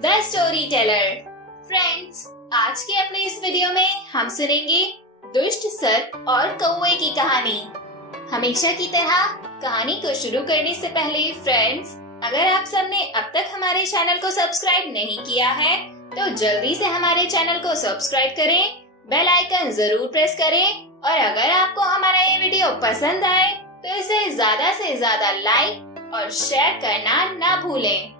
The story teller. Friends, आज के अपने इस वीडियो में हम सुनेंगे दुष्ट सर्प और कौवे की कहानी। हमेशा की तरह कहानी को शुरू करने से पहले फ्रेंड्स, अगर आप सबने अब तक हमारे चैनल को सब्सक्राइब नहीं किया है तो जल्दी से हमारे चैनल को सब्सक्राइब करें, बेल आइकन जरूर प्रेस करें और अगर आपको हमारा ये वीडियो पसंद आए तो इसे ज्यादा से ज्यादा लाइक और शेयर करना ना भूलें।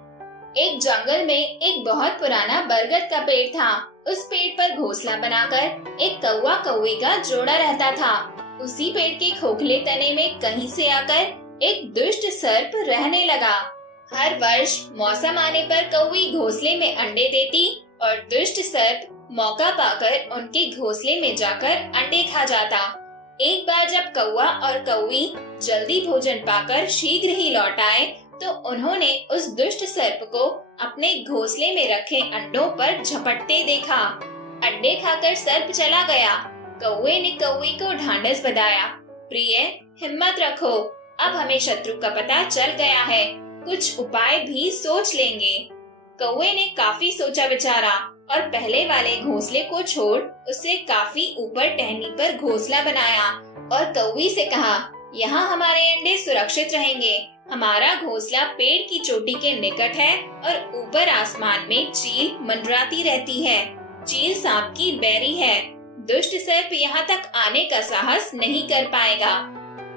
एक जंगल में एक बहुत पुराना बरगद का पेड़ था। उस पेड़ पर घोंसला बनाकर एक कौवा कौवे का जोड़ा रहता था। उसी पेड़ के खोखले तने में कहीं से आकर एक दुष्ट सर्प रहने लगा। हर वर्ष मौसम आने पर कौवी घोंसले में अंडे देती और दुष्ट सर्प मौका पाकर उनके घोंसले में जाकर अंडे खा जाता। एक बार जब कौवा और कौवी जल्दी भोजन पाकर शीघ्र ही लौट आए तो उन्होंने उस दुष्ट सर्प को अपने घोंसले में रखे अंडों पर झपटते देखा। अंडे खाकर सर्प चला गया। कौवे ने कौवी को ढांढस बंधाया, प्रिय हिम्मत रखो, अब हमें शत्रु का पता चल गया है, कुछ उपाय भी सोच लेंगे। कौवे ने काफी सोचा विचारा और पहले वाले घोंसले को छोड़ उससे काफी ऊपर टहनी पर घोंसला बनाया और कौवी से कहा, यहाँ हमारे अंडे सुरक्षित रहेंगे। हमारा घोंसला पेड़ की चोटी के निकट है और ऊपर आसमान में चील मंडराती रहती है। चील सांप की बैरी है। दुष्ट सर्प यहाँ तक आने का साहस नहीं कर पाएगा।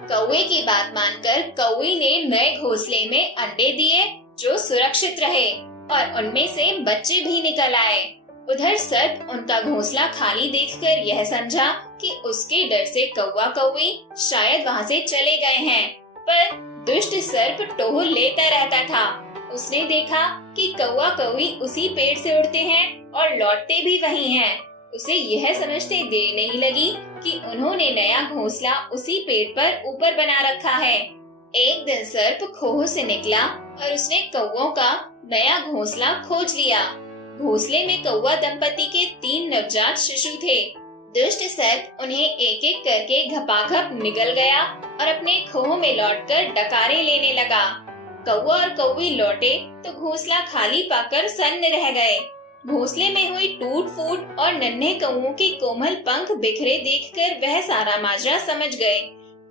कौवे की बात मानकर कौवी ने नए घोंसले में अंडे दिए जो सुरक्षित रहे और उनमें से बच्चे भी निकल आए। उधर सर्प उनका घोंसला खाली देखकर यह समझा कि उसके डर से कौवा कौवी शायद वहाँ से चले गए हैं, पर दुष्ट सर्प टोह लेता रहता था। उसने देखा कि कौवा कौवी उसी पेड़ से उड़ते हैं और लौटते भी वही हैं। उसे यह समझते देर नहीं लगी कि उन्होंने नया घोंसला उसी पेड़ पर ऊपर बना रखा है। एक दिन सर्प खोह से निकला और उसने कौवों का नया घोंसला खोज लिया। घोंसले में कौवा दंपति के 3 नवजात शिशु थे। दुष्ट सर्प उन्हें एक एक करके घपाघप निगल गया और अपने खोह में लौटकर डकारे लेने लगा। कौवा और कौवी लौटे तो घोंसला खाली पाकर सन्न रह गए। घोंसले में हुई टूट फूट और नन्हे कौवों के कोमल पंख बिखरे देखकर वह सारा माजरा समझ गए।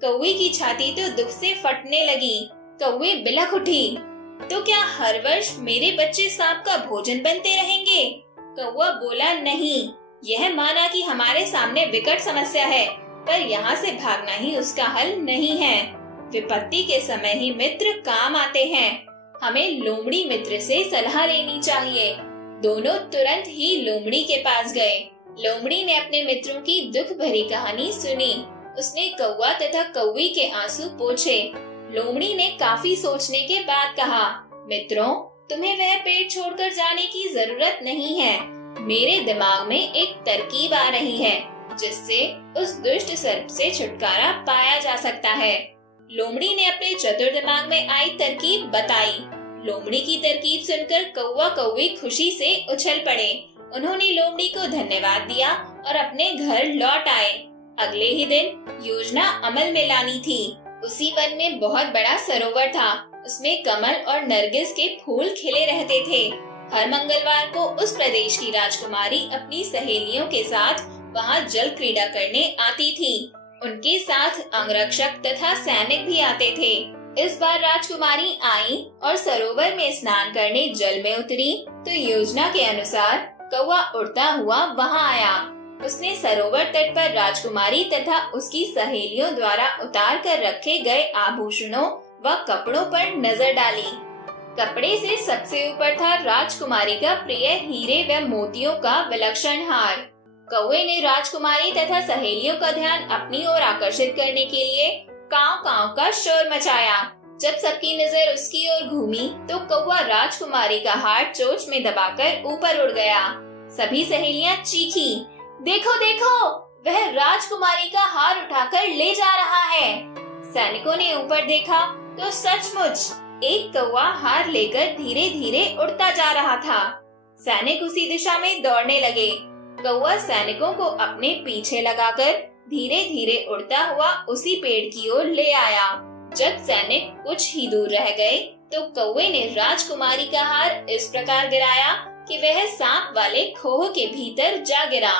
कौवी की छाती तो दुख से फटने लगी। कौवी बिलख उठी, तो क्या हर वर्ष मेरे बच्चे सांप का भोजन बनते रहेंगे? कौवा बोला, नहीं, यह माना कि हमारे सामने विकट समस्या है, पर यहाँ से भागना ही उसका हल नहीं है। विपत्ति के समय ही मित्र काम आते हैं। हमें लोमड़ी मित्र से सलाह लेनी चाहिए। दोनों तुरंत ही लोमड़ी के पास गए। लोमड़ी ने अपने मित्रों की दुख भरी कहानी सुनी। उसने कौवा तथा कौवी के आंसू पोंछे। लोमड़ी ने काफी सोचने के बाद कहा, मित्रों, तुम्हें वह पेड़ छोड़कर जाने की जरूरत नहीं है। मेरे दिमाग में एक तरकीब आ रही है जिससे उस दुष्ट सर्प से छुटकारा पाया जा सकता है। लोमड़ी ने अपने चतुर दिमाग में आई तरकीब बताई। लोमड़ी की तरकीब सुनकर कौवा कौवी खुशी से उछल पड़े। उन्होंने लोमड़ी को धन्यवाद दिया और अपने घर लौट आए। अगले ही दिन योजना अमल में लानी थी। उसी वन में बहुत बड़ा सरोवर था। उसमें कमल और नरगिस के फूल खिले रहते थे। हर मंगलवार को उस प्रदेश की राजकुमारी अपनी सहेलियों के साथ वहां जल क्रीड़ा करने आती थी। उनके साथ अंगरक्षक तथा सैनिक भी आते थे। इस बार राजकुमारी आई और सरोवर में स्नान करने जल में उतरी तो योजना के अनुसार कौवा उड़ता हुआ वहां आया। उसने सरोवर तट पर राजकुमारी तथा उसकी सहेलियों द्वारा उतार कर रखे गए आभूषणों व कपड़ों पर नजर डाली। कपड़े से सबसे ऊपर था राजकुमारी का प्रिय हीरे व मोतियों का विलक्षण हार। कौवे ने राजकुमारी तथा सहेलियों का ध्यान अपनी ओर आकर्षित करने के लिए काव काव का शोर मचाया। जब सबकी नजर उसकी ओर घूमी तो कौवा राजकुमारी का हार चोंच में दबाकर ऊपर उड़ गया। सभी सहेलियां चीखी, देखो देखो, वह राजकुमारी का हार उठाकर ले जा रहा है। सैनिकों ने ऊपर देखा तो सचमुच एक कौवा हार लेकर धीरे धीरे उड़ता जा रहा था। सैनिक उसी दिशा में दौड़ने लगे। कौवा सैनिकों को अपने पीछे लगाकर धीरे धीरे उड़ता हुआ उसी पेड़ की ओर ले आया। जब सैनिक कुछ ही दूर रह गए तो कौवे ने राजकुमारी का हार इस प्रकार गिराया कि वह सांप वाले खोह के भीतर जा गिरा।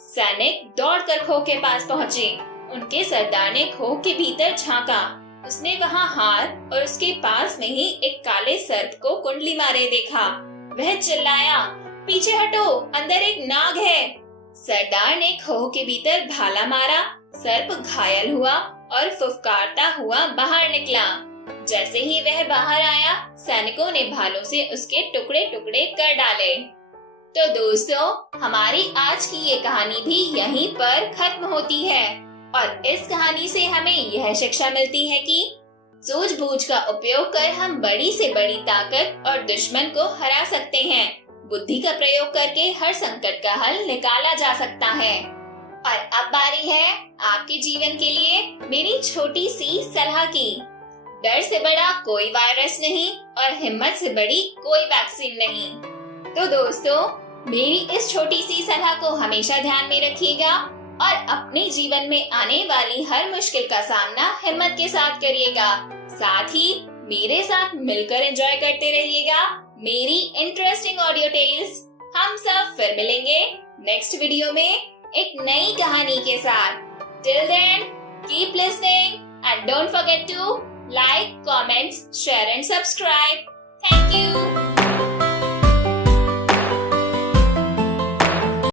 सैनिक दौड़कर खोह के पास पहुँचे। उनके सरदार ने खोह के भीतर झांका। उसने वहाँ हार और उसके पास में ही एक काले सर्प को कुंडली मारे देखा। वह चिल्लाया, पीछे हटो, अंदर एक नाग है। सरदार ने खोह के भीतर भाला मारा। सर्प घायल हुआ और फुफकारता हुआ बाहर निकला। जैसे ही वह बाहर आया, सैनिकों ने भालों से उसके टुकड़े टुकड़े कर डाले। तो दोस्तों, हमारी आज की ये कहानी भी यहीं पर खत्म होती है और इस कहानी से हमें यह शिक्षा मिलती है कि सूझबूझ का उपयोग कर हम बड़ी से बड़ी ताकत और दुश्मन को हरा सकते हैं। बुद्धि का प्रयोग करके हर संकट का हल निकाला जा सकता है। और अब बारी है आपके जीवन के लिए मेरी छोटी सी सलाह की। डर से बड़ा कोई वायरस नहीं और हिम्मत से बड़ी कोई वैक्सीन नहीं। तो दोस्तों, मेरी इस छोटी सी सलाह को हमेशा ध्यान में रखिएगा और अपने जीवन में आने वाली हर मुश्किल का सामना हिम्मत के साथ करिएगा। साथ ही मेरे साथ मिलकर एंजॉय करते रहिएगा मेरी इंटरेस्टिंग ऑडियो टेल्स। हम सब फिर मिलेंगे नेक्स्ट वीडियो में एक नई कहानी के साथ। Till then, keep listening and don't forget to like, comment, share and subscribe. Thank you.